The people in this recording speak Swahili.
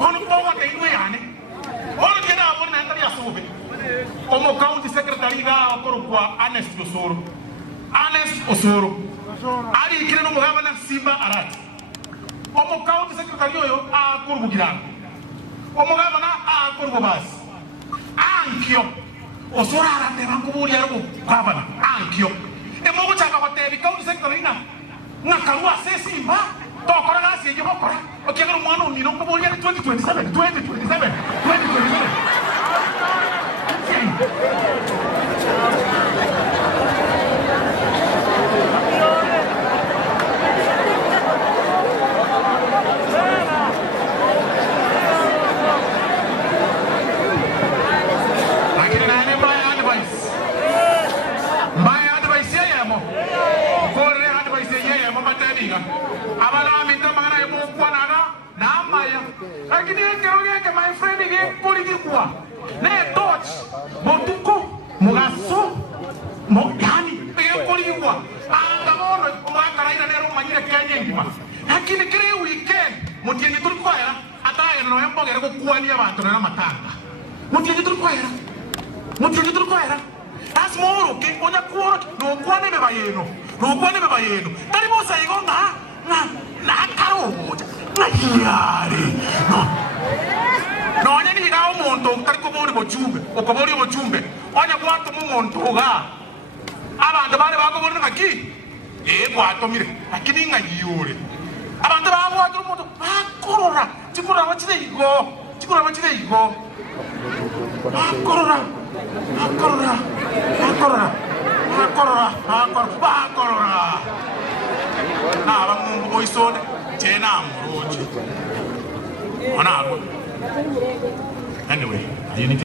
Ono kwa ke inwe yani. Ono kena hapo na ndani ya sobe. Omo county secretary ga okoro kwa Ernest Osoro. Ali kire no mugaba na Simba Arati. Omo county secretary oyo akuru bugirana. Omo gaba na akuru bobasi. Ankyo. Osoro arate bakubuli arugo gaba na ankyo. Emo buchaka hotebi county secretary na karua Simba. Tokora gasi ejo bakora. Okegero mwana unino kubuli ari 2027. Lakini yake my friend yake politikwa ne touch motuko mugaso mogani yake politikwa angamono umaka ina nero manyire Kenya ngima lakini kire weekend mutieni tulikwaya ataye no yambogere ko kwani abantu na matanga mutieni tulikwaya asmoro ke onya kuoro no kwane beba yeno tari bosa igonga na karo moja na hiari no nyani ga umuntu kari ko bori bojumbe okobori bojumbe onya kwato umuntu ga abantu bari bakobori ngaki kwatomire lakini ngayure abantu babo wagira umuntu bakorora chikura bachire igo bakorora na bamungu boisone tena muroje ananwe anyway